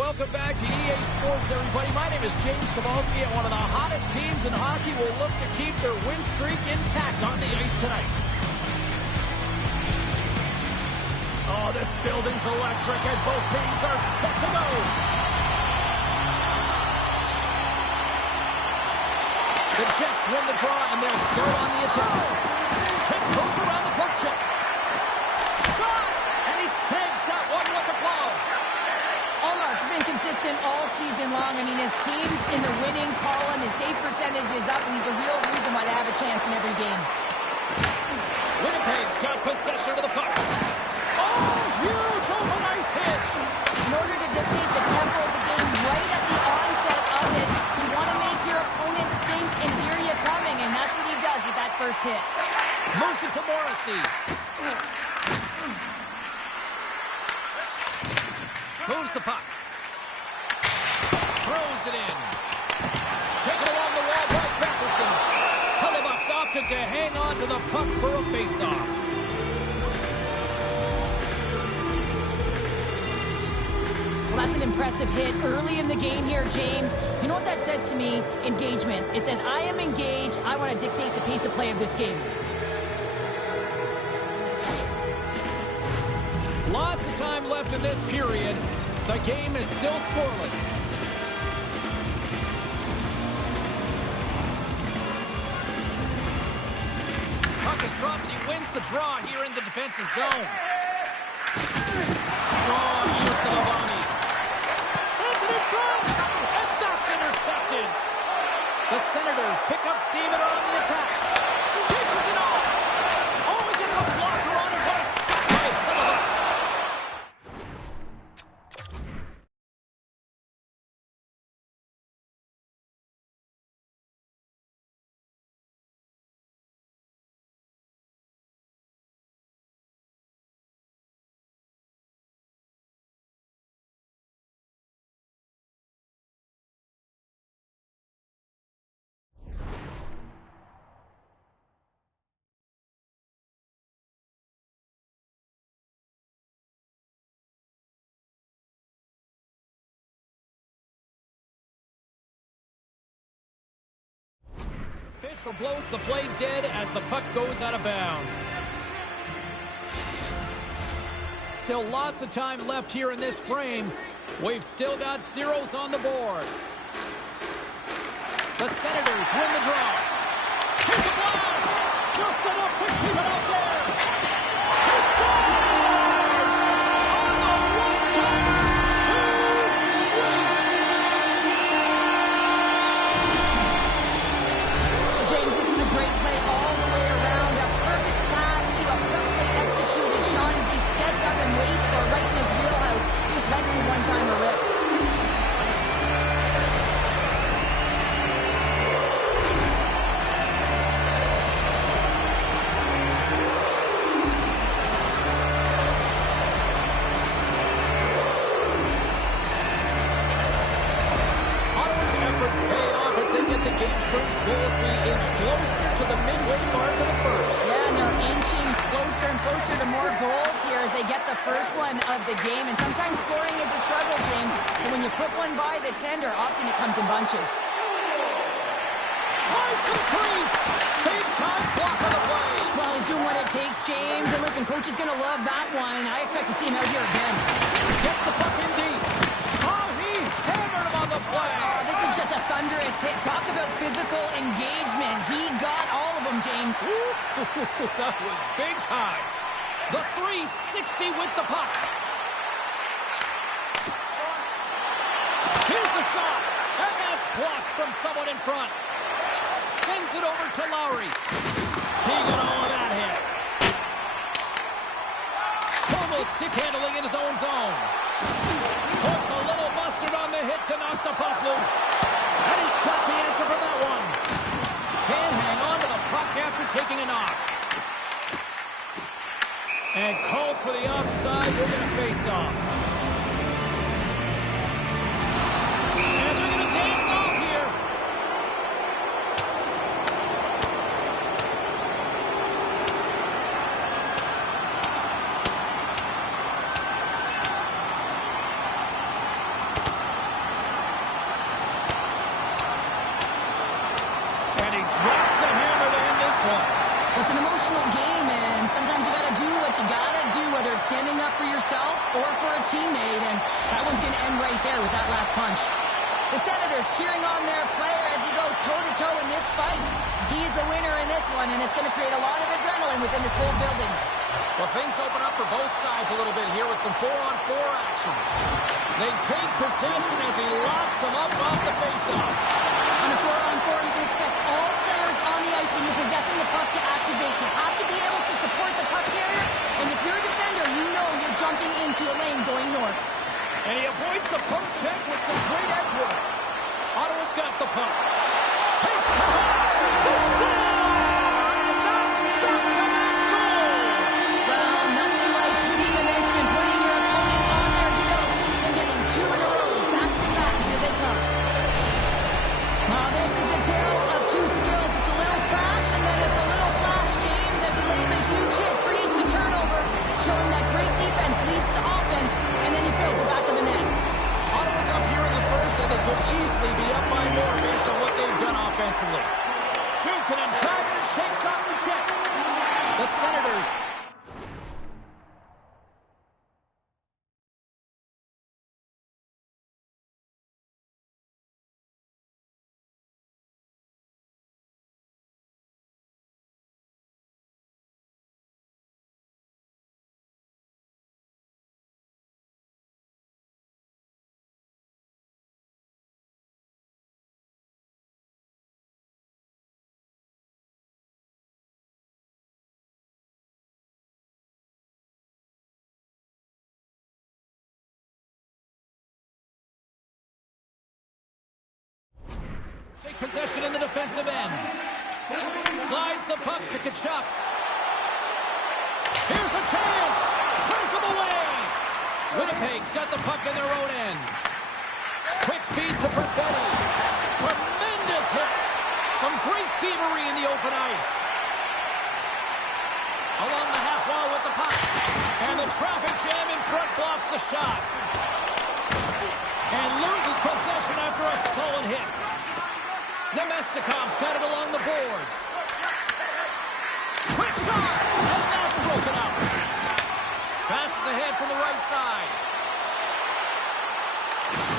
Welcome back to EA Sports, everybody. My name is James Cebulski, and one of the hottest teams in hockey will look to keep their win streak intact on the ice tonight. Oh, this building's electric, and both teams are set to go. The Jets win the draw, and they'll start on the attack. Tip goes around the puck check. Shot! And he snags that one with the glove. Allmark's been consistent all season long. I mean, his team's in the winning column. His save percentage is up, and he's a real reason why they have a chance in every game. Winnipeg's got possession of the puck. Oh, huge open ice hit. In order to dictate the tempo of the game right at the onset of it, you want to make your opponent think and hear you coming, and that's what he does with that first hit. Moves it to Morrissey. Moves the puck. Throws it in. Taken along the wall by Patterson. Hellebuck's opted to hang on to the puck for a face-off. Well, that's an impressive hit early in the game here, James. You know what that says to me? Engagement. It says, I am engaged. I want to dictate the pace of play of this game. Lots of time left in this period. The game is still scoreless. Puck is dropped and he wins the draw here in the defensive zone. Strong use of Avani. Sends it in front, and that's intercepted. The Senators pick up steam and are on the attack. Dishes it off. Oh, he gets a blocker on it, but a stop by Hellebuck. Official blows the play dead as the puck goes out of bounds. Still lots of time left here in this frame. We've still got zeros on the board. The Senators win the draw. Here's a blast! Just enough to keep it out there. He scores! On the one-timer! Too sweet! James, this is a great play all the way around. A perfect pass to a perfectly executed shot as he sets up and waits for right in his wheelhouse. Just lets the one-timer rip. Ottawa's efforts pay off as they get the game's first goals being inched closer to the midway mark of the first. Yeah, and they're inching closer and closer to more goals here as they get the first one of the game. And sometimes scoring is a struggle, James. But when you put one by the tender, often it comes in bunches. Tries to the crease. Big time block on the play. Well, he's doing what it takes, James. And listen, coach is going to love that one. I expect to see him out here again. Gets the puck in deep. Oh, he hammered him on the play. Oh, this is just a thunderous hit. Talk about physical engagement. He got all of them, James. That was big time. The 360 with the puck. Here's the shot. And that's blocked from someone in front. Sends it over to Lowry. He got all of that hit. Almost stick handling in his own zone. Puts a little mustard on the hit to knock the puck loose. And he's got the answer for that one. Can't hang on to the puck after taking a knock. And called for the offside. We're going to face off. And they're going to dance off here. up for yourself or for a teammate, and that one's going to end right there with that last punch. The Senators cheering on their player as he goes toe-to-toe in this fight. He's the winner in this one, and it's going to create a lot of adrenaline within this whole building. Well, things open up for both sides a little bit here with some 4-on-4 action. They take possession as he locks them up off the faceoff. On a 4-on-4, you can expect all players on the ice when you're possessing the puck to activate. You have to be able to support the puck carrier, and if you're a defender, you know you're jumping into a lane going north. And he avoids the poke check with some great edge work. Ottawa's got the puck. Takes a shot. The score! And that's back-to-back goals! Well, nothing like switching momentum and putting your opponent on their heels and getting 2 in a row. Back-to-back, here they come. Well, this is a tale of two skills. It's a little crash, and then it's a little flash, James, as he lays a huge hit, creates the turnover, showing that great defense leads to offense, and then he fills the back of the net. Ottawa's up here in the first, and they could easily be up by more based on what they've done offensively. Jukinen driving and shakes off the check. The Senators. Take possession in the defensive end. Slides the puck to Kachuk. Here's a chance. Turns him away. Winnipeg's got the puck in their own end. Quick feed to Perfetti. Tremendous hit. Some great thievery in the open ice. Along the half wall with the puck. And the traffic jam in front blocks the shot. And loses possession after a solid hit. Nemestikov's got it along the boards. Quick shot! And that's broken up. Passes ahead from the right side.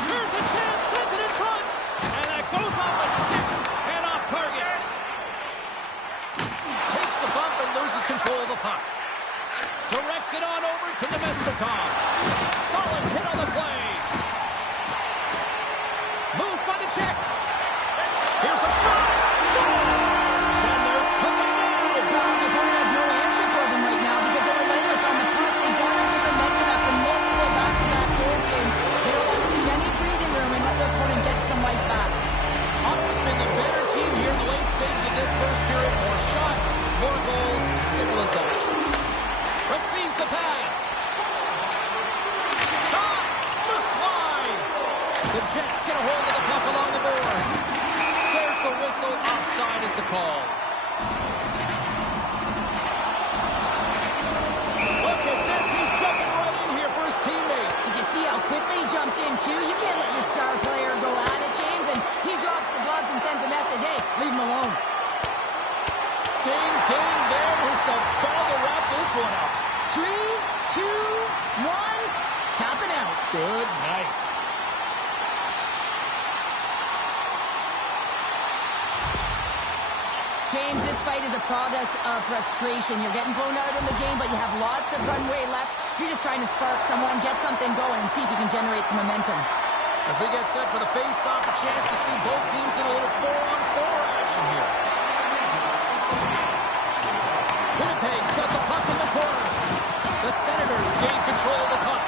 Here's a chance, sends it in front. And that goes off a stick and off target. Takes a bump and loses control of the puck. Directs it on over to Nemestikov. Solid hit on the play. Moves by the check. Here's a shot. Scores! And they're cooking now. Well, the opponent has no answer for them right now because they're relentless on the puck. They garnered some momentum after multiple back-to-back goals, James. They don't want to leave any breathing room and let their opponent get some life back. Ottawa's been the better team here in the late stage of this first period. More shots, more goals. Simple as that. Receives the pass. Shot! Just wide. The Jets get a hold of the puck along the boards. There's the whistle. Offside is the call. Look at this. He's jumping right in here for his teammate. Did you see how quickly he jumped in, too? You can't let your star player go at it, James. And he drops the gloves and sends a message, hey, leave him alone. Ding, ding. There's the bell to wrap this one up. 3, 2, 1. Tapping out. Good night. James, this fight is a product of frustration. You're getting blown out in the game, but you have lots of runway left. You're just trying to spark someone, get something going, and see if you can generate some momentum. As we get set for the face-off, a chance to see both teams in a little 4-on-4 action here. Winnipeg's got the puck in the corner. The Senators gain control of the puck.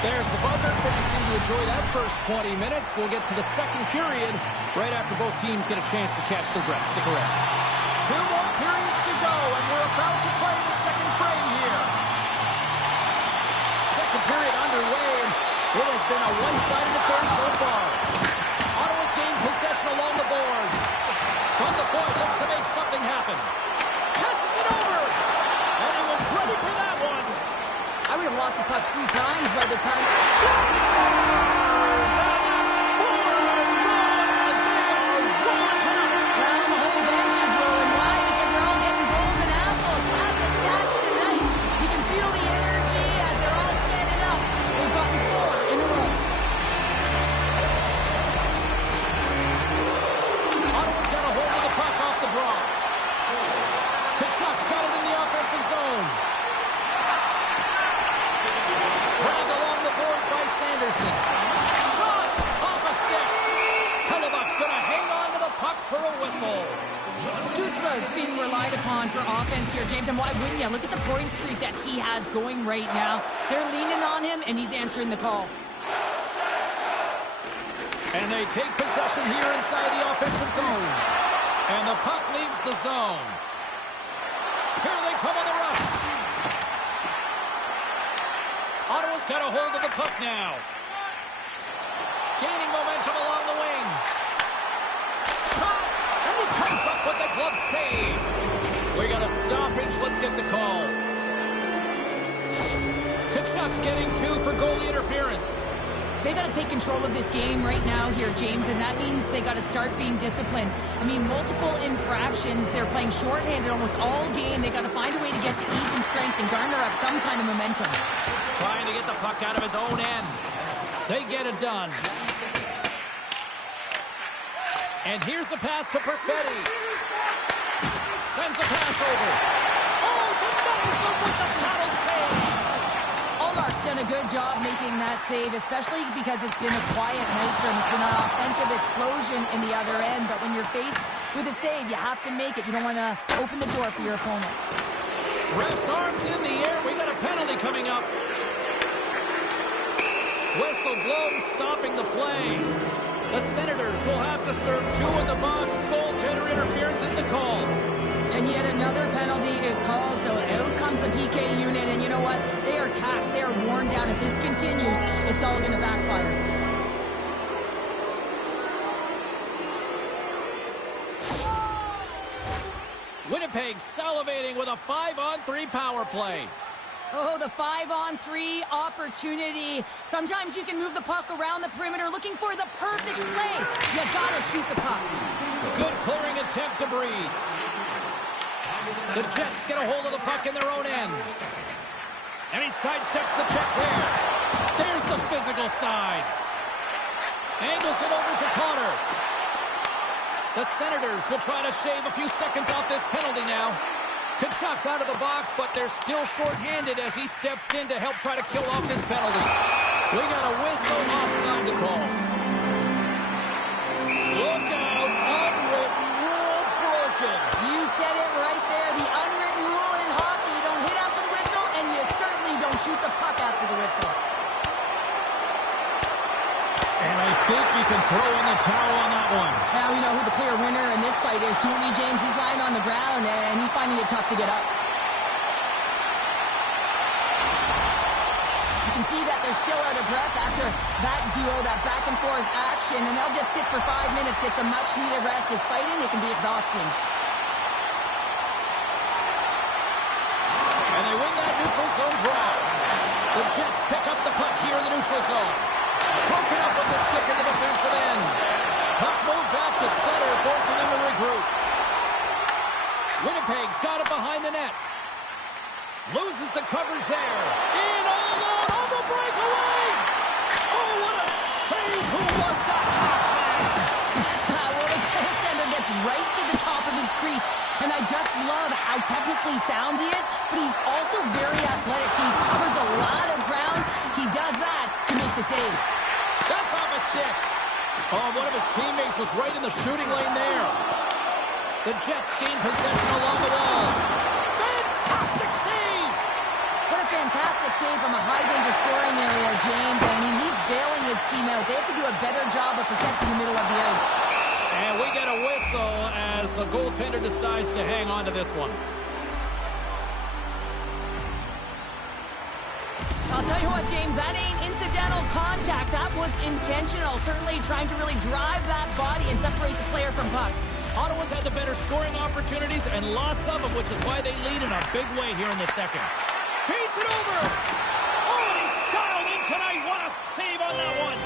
There's the buzzer. Pretty seem to enjoy that first 20 minutes. We'll get to the second period right after both teams get a chance to catch their breath. Stick around. 2 more periods to go, and we're about to play the second frame here. Second period underway, and it has been a one-sided affair so far. Ottawa's gained possession along the boards. From the point, looks to make something happen. Passes it over, and he was ready for that one. I would have lost the puck 3 times by the time... Scores! And that's 4-1, and they are for a whistle. Stützle is being relied upon for offense here, James, and why wouldn't you? Look at the point streak that he has going right now. They're leaning on him, and he's answering the call. And they take possession here inside the offensive zone. And the puck leaves the zone. Here they come on the rush. Ottawa's got a hold of the puck now. Gaining momentum along the wing. Shot! And he comes up with the glove save. We got a stoppage. Let's get the call. Kachuk's getting 2 for goalie interference. They got to take control of this game right now here, James, and that means they got to start being disciplined. I mean, multiple infractions. They're playing shorthanded almost all game. They got to find a way to get to even strength and garner up some kind of momentum. Trying to get the puck out of his own end. They get it done. And here's the pass to Perfetti. Sends the pass over. Oh, denies him with the paddle save. Allmark's done a good job making that save, especially because it's been a quiet night for him. It's been an offensive explosion in the other end, but when you're faced with a save, you have to make it. You don't want to open the door for your opponent. Ref's arms in the air. We got a penalty coming up. Whistle blows, stopping the play. The Senators will have to serve 2 in the box. Goaltender interference is the call. And yet another penalty is called, so out comes the PK unit, and you know what? They are taxed, they are worn down. If this continues, it's all going to backfire. Winnipeg salivating with a 5-on-3 power play. Oh, the 5-on-3 opportunity. Sometimes you can move the puck around the perimeter looking for the perfect play. You got to shoot the puck. Good clearing attempt to breathe. The Jets get a hold of the puck in their own end. And he sidesteps the check there. There's the physical side. Angles it over to Connor. The Senators will try to shave a few seconds off this penalty now. Kachuk's out of the box, but they're still shorthanded as he steps in to help try to kill off this penalty. We got a whistle, offside to call. Look out, unwritten rule broken. You said it right there. The unwritten rule in hockey, you don't hit after the whistle, and you certainly don't shoot the puck after the whistle. And I think you can throw in the towel on that one. Now we know who the clear winner in this fight is. Huey James, he's lying on the ground, and he's finding it tough to get up. You can see that they're still out of breath after that duo, that back-and-forth action, and they'll just sit for 5 minutes, get some much-needed rest. As fighting, it can be exhausting. And they win that neutral zone draw. The Jets pick up the puck here in the neutral zone. Broken up with the stick in the defensive end. Puck moved back to center, forcing them to regroup. Winnipeg's got it behind the net. Loses the coverage there. In all alone on the breakaway. Oh, what a save. Who was that last man? Well, the goaltender gets right to the top of his crease, and I just love how technically sound he is, but he's also very athletic, so he covers a lot of ground. He does that to make the save. That's off a stick. Oh, one of his teammates was right in the shooting lane there. The Jets gain possession along the wall. Fantastic save! What a fantastic save from a high-danger scoring area, James. I mean, he's bailing his team out. They have to do a better job of protecting the middle of the ice. And we get a whistle as the goaltender decides to hang on to this one. I'll tell you what, James, that ain't incidental contact. That was intentional. Certainly trying to really drive that body and separate the player from puck. Ottawa's had the better scoring opportunities and lots of them, which is why they lead in a big way here in the second. Feeds it over. Oh, and he's dialed in tonight. What a save on that one.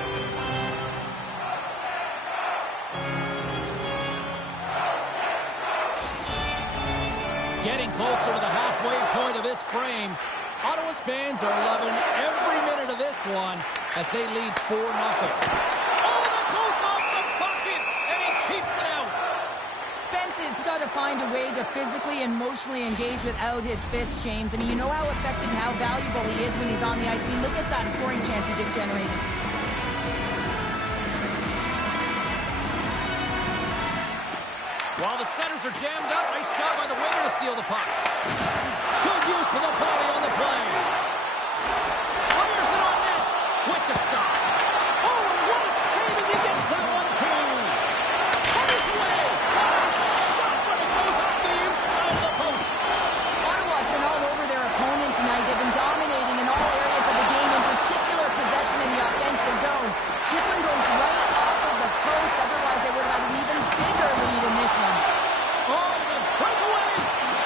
Getting closer to the halfway point of this frame. Ottawa's fans are loving every minute of this one as they lead 4-0. Oh, that goes off the bucket, and he keeps it out. Spence has got to find a way to physically and emotionally engage without his fists, James. I mean, you know how effective and how valuable he is when he's on the ice. I mean, look at that scoring chance he just generated. While the centers are jammed up, nice job by the winger to steal the puck. Good use of the body on the play. Fires it on net with the stop. Oh, and what a save as he gets that one too. Fires away. What a shot when it goes off the inside of the post. Ottawa's been all over their opponent tonight. They've been dominating in all areas of the game, in particular possession in the offensive zone. This one goes right off of the post. Otherwise, they would have had an even bigger lead in this one. Oh, the breakaway.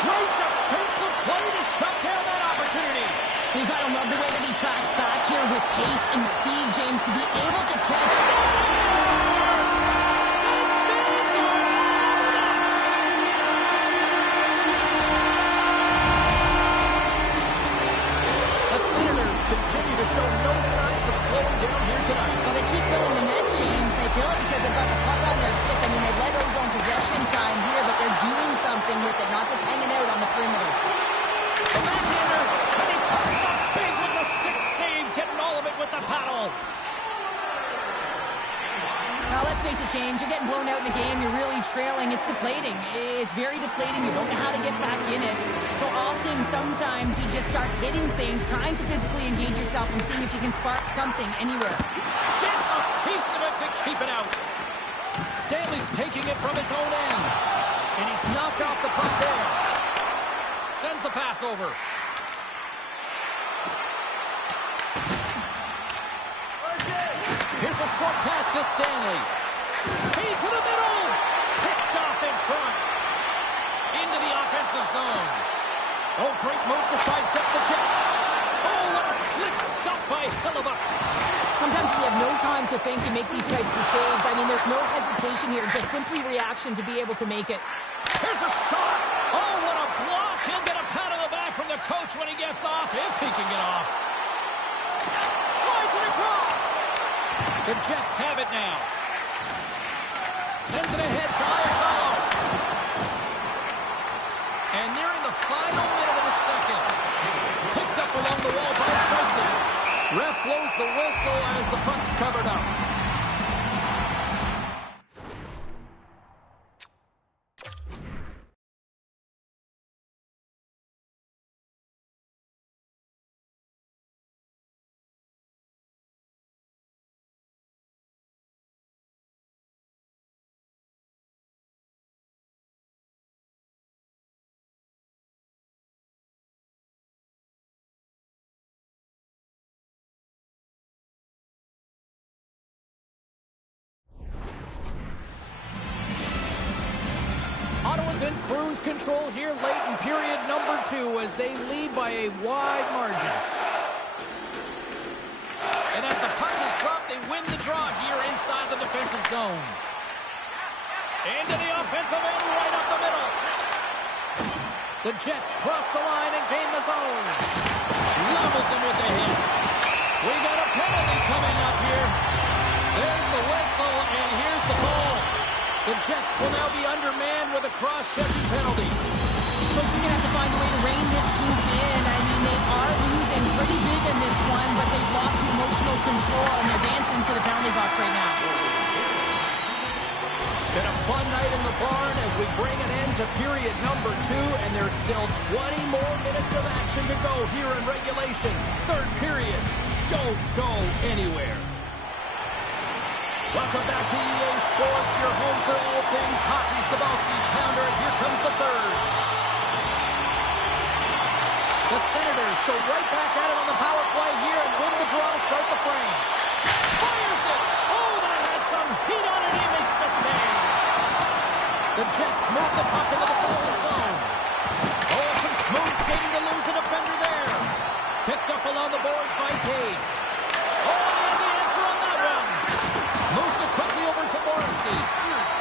Great defensive play to shut down that opportunity. You gotta love the way that he tracks back here with pace and speed, James, to be able to catch. Sens fans are the Senators continue to show no signs of slowing down here tonight. Well, they keep filling the net, James. They fill it because they've got the puck on their stick. I mean, they let those on possession time here, but they're doing something with it, not just hanging out on the perimeter. The backhander, and he comes up big with the stick save, getting all of it with the paddle. Now, let's face it, James, you're getting blown out in the game. You're really trailing. It's deflating. It's very deflating. You don't know how to get back in it. So often, sometimes, you just start hitting things, trying to physically engage yourself and seeing if you can spark something anywhere. Gets a piece of it to keep it out. Stanley's taking it from his own end. And he's knocked off the puck there. Sends the pass over. Here's a short pass to Stanley. Feed to the middle. Picked off in front. Into the offensive zone. Oh, great move to sidestep the check. Oh, what a slick stop by Hellebuyck. Sometimes you have no time to think and make these types of saves. I mean, there's no hesitation here, just simply reaction to be able to make it. Here's a shot. Oh, what a block. He'll get a pat on the back from the coach when he gets off, if he can get off. Slides it across. The Jets have it now. Sends it ahead to Iafallo. And nearing the final minute of the second. Picked up along the wall by Scheifele. Ref blows the whistle as the puck's covered up. Ottawa's in cruise control here late in period number 2 as they lead by a wide margin. And as the puck is dropped, they win the draw here inside the defensive zone. Into the offensive end, right up the middle. The Jets cross the line and gain the zone. Levels him with a hit. We got a penalty coming up here. There's the whistle, and here's the ball. The Jets will now be undermanned with a cross-checking penalty. Coach is going to have to find a way to rein this group in. I mean, they are losing pretty big in this one, but they've lost some emotional control, and they're dancing to the penalty box right now. Been a fun night in the barn as we bring an end to period number 2, and there's still 20 more minutes of action to go here in regulation. Third period. Don't go anywhere. Welcome back to EA Sports, your home for all things hockey. Sabalski, Pounder, and here comes the third. The Senators go right back at it on the power play here and win the draw to start the frame. Fires it! Oh, that had some heat on it. He makes the save. The Jets move the puck into the defensive zone. Oh, some smooth skating to lose a defender there. Picked up along the boards by Tage. Oh, and the answer on that one. Moves it quickly over to Morrissey.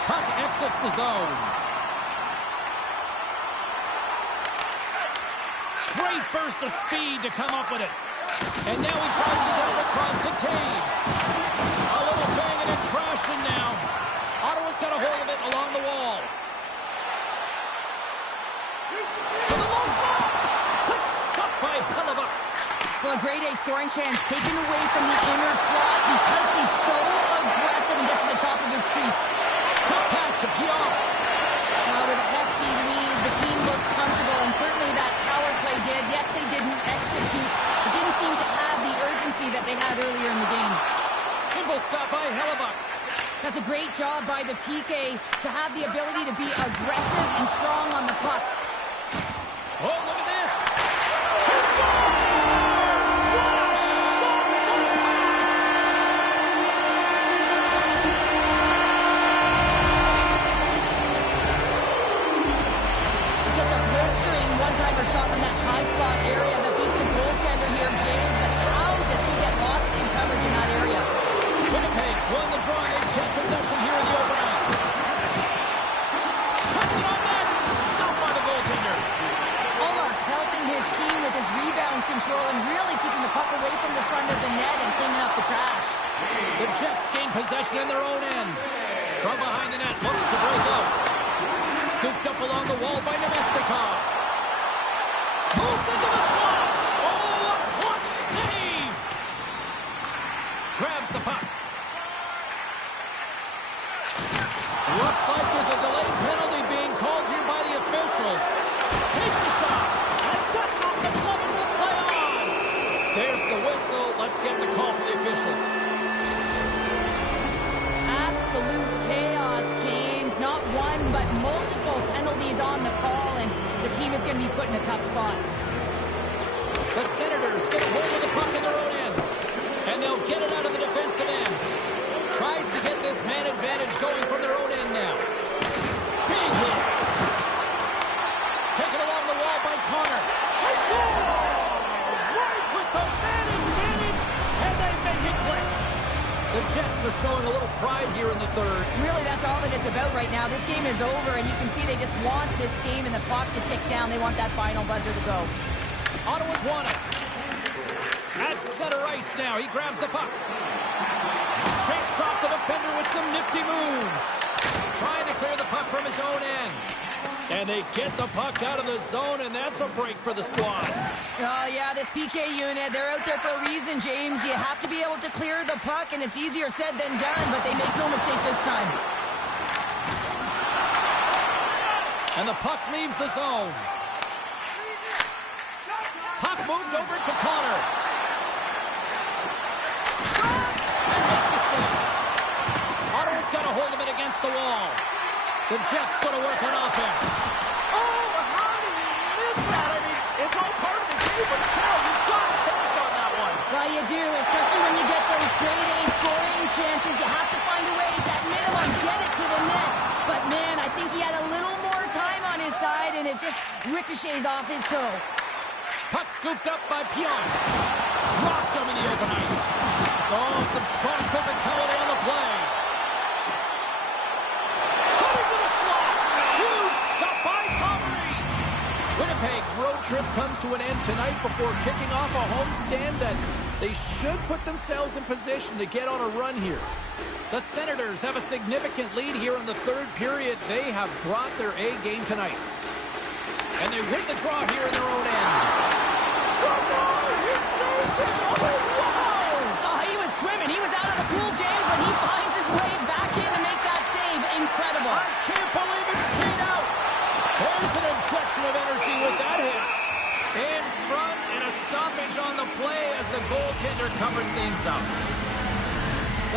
Puck exits the zone. Great burst of speed to come up with it. And now he tries to get it across to Taves. A little banging and crashing now. Ottawa's got a hold of it along the wall. To the low slot. Quick stop by Hellebuyck. Well, a grade A scoring chance taken away from the inner slot because he's so aggressive and gets to the top of his crease. Cut pass to Piot. Beautiful stop by Hellebuck. That's a great job by the PK to have the ability to be aggressive and strong on the puck. Oh, look at this. He scores! What a shot from the pass! Just a blistering one-timer shot from that high slot area that beats the goaltender here, James. But how does he get lost in coverage in that area? Winnipeg's won the draw. They take possession here in the open ice. Puts it on net. Stopped by the goaltender. Ullmark's helping his team with his rebound control and really keeping the puck away from the front of the net and cleaning up the trash. The Jets gain possession in their own end. From behind the net, looks to break out. Scooped up along the wall by Nemestikov. Moves into the slot. Oh, a clutch save. Grabs the puck. Looks like there's a delayed penalty being called here by the officials. Takes a shot. And cuts off the glove and will play on. There's the whistle. Let's get the call from the officials. Absolute chaos, James. Not one, but multiple penalties on the call, and the team is going to be put in a tough spot. The Senators get a hold of the puck in their own end. And they'll get it out of the defensive end. Tries to get this man advantage going from their own end now. Big hit. Taken along the wall by Connor. They score! Right with the man advantage, and they make it click. The Jets are showing a little pride here in the third. Really, that's all that it's about right now. This game is over, and you can see they just want this game and the clock to tick down. They want that final buzzer to go. Ottawa's won it. At center ice now, he grabs the puck. Shakes off the defender with some nifty moves. Trying to clear the puck from his own end. And they get the puck out of the zone, and that's a break for the squad. Oh, yeah, this PK unit, they're out there for a reason, James. You have to be able to clear the puck, and it's easier said than done, but they make no mistake this time. And the puck leaves the zone. Puck moved over to Connor. And makes the save. Ottawa's got a hold of it against the wall. The Jets going to work on offense. Oh, how did he miss that? I mean, it's all part of the game, but Cheryl, you've got to connect on that one. Well, you do, especially when you get those grade A scoring chances. You have to find a way to, at minimum, get it to the net. But, man, I think he had a little more time on his side, and it just ricochets off his toe. Puck scooped up by Pion. Dropped him in the open ice. Oh, some strong physicality on the play. Cutting to the slot. Huge stop by Comrie. Winnipeg's road trip comes to an end tonight before kicking off a homestand that they should put themselves in position to get on a run here. The Senators have a significant lead here in the third period. They have brought their A game tonight. And they win the draw here in their own end. Score! He saved it! Oh, wow! Oh, he was swimming. He was out of the pool, James, but he finds his way back in to make that save. Incredible. I can't believe it stayed out. There's an injection of energy with that hit. In front and a stoppage on the play as the goaltender covers things up.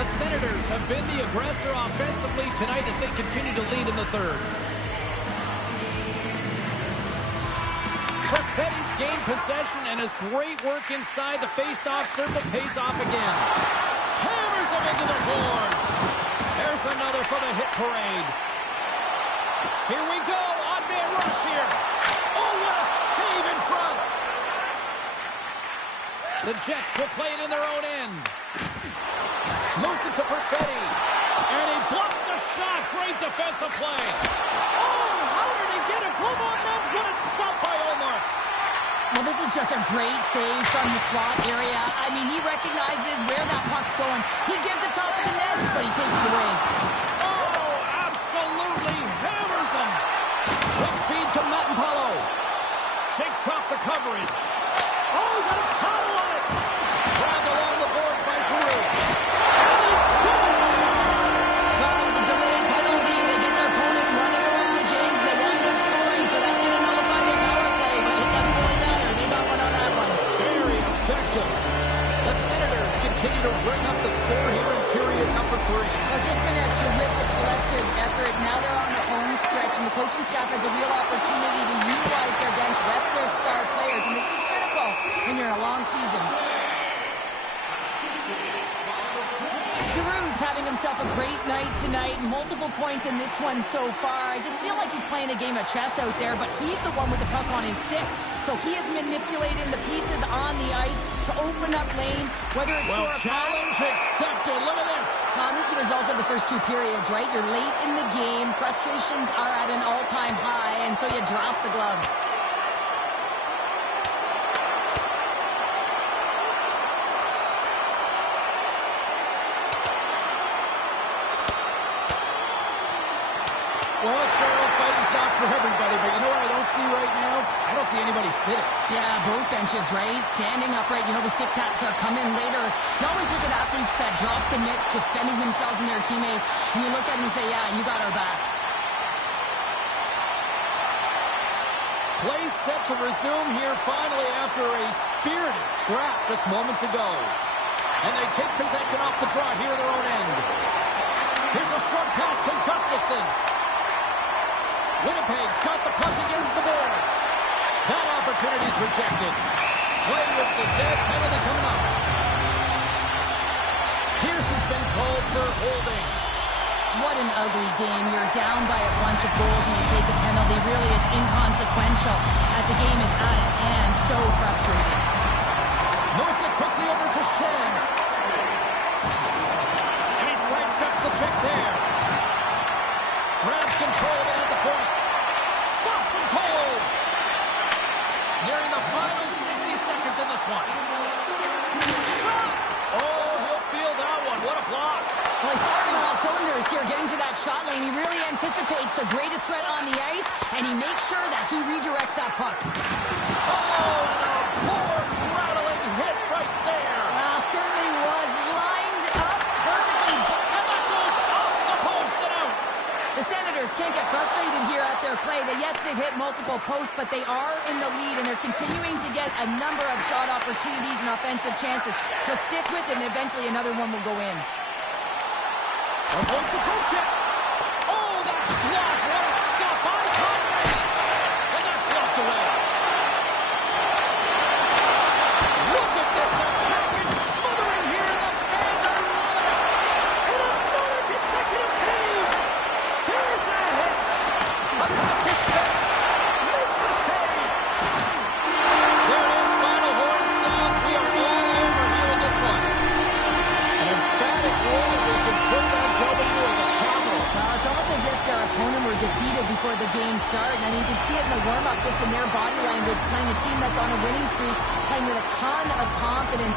The Senators have been the aggressor offensively tonight as they continue to lead in the third. Perfetti's gained possession and his great work inside the face-off circle pays off again. Hammers him into the boards. There's another for the hit parade. Here we go. Odd man rush here. Oh, what a save in front. The Jets will play it in their own end. Moves it to Perfetti. And he blocks the shot. Great defensive play. Oh, how did he get a glove on that? What a stop by Ullmark. Well, this is just a great save from the slot area. I mean, he recognizes where that puck's going. He gives the top of the net, but he takes it away. Oh, absolutely hammers him. Quick feed to Mattenpalo. Shakes off the coverage. Oh, got a foul on it. Grabbed along the boards by Giroux. And he scores! With the delayed penalty, they get their opponent running around, James, and they wind up scoring, so that's going to nullify their power play, but it doesn't really matter. They got one on that one. Very effective. The Senators continue to bring up the score here in period coaching staff has a real opportunity to utilize their bench, rest their star players, and this is critical when you're in a long season. Giroux's having himself a great night tonight. Multiple points in this one so far. I just feel like he's playing a game of chess out there, but he's the one with the puck on his stick. So he is manipulating the pieces on the ice to open up lanes, whether it's for a challenge accepted. Look at this. This is a result of the first two periods, right? You're late in the game. Frustrations are at an all-time high, and so you drop the gloves. Well, Cheryl, fighting's not for everybody, but you know what I don't see right now? I don't see anybody sitting. Yeah, both benches, right? Standing upright. You know, the stick taps are coming later. You always look at athletes that drop the mitts, defending themselves and their teammates, and you look at them and say, yeah, you got our back. Play set to resume here finally after a spirited scrap just moments ago. And they take possession off the draw here at their own end. Here's a short pass to Gustafson. Winnipeg's got the puck against the boards. That opportunity's rejected. Play whistle dead, penalty coming up. Pearson's been called for holding. What an ugly game. You're down by a bunch of goals and you take a penalty. Really, it's inconsequential as the game is out of hand. So frustrating. Moves it quickly over to Shen. And he sidesteps the check there. Grabs control of it at the point. Stops him cold. Nearing the final 60 seconds in this one. Shot! Oh, he'll feel that one. What a block. Well, he's firing on all cylinders here, getting to that shot lane. He really anticipates the greatest threat on the ice, and he makes sure that he redirects that puck. Oh, and a poor rattling hit right there. Certainly was lined up perfectly. And that goes off the post and out. The Senators can't get frustrated here at their play. Yes, they've hit multiple posts, but they are in the lead, and they're continuing to get a number of shot opportunities and offensive chances to stick with it, and eventually another one will go in. Wants a poke check. Oh, that's blocked. What a stop by Conway. And that's blocked away. Look at this attack. It's smothering here, and the fans are loving it. And another consecutive save. There's a hit. A pass to Spence. Makes the save. There it is. Final horn sounds. We are all over here in this one. An emphatic roll. We can put that W as a towel. It's almost as if their opponent were defeated before the game started. I mean, you can see it in the warm-up, just in their body language, playing a team that's on a winning streak, playing with a ton of confidence.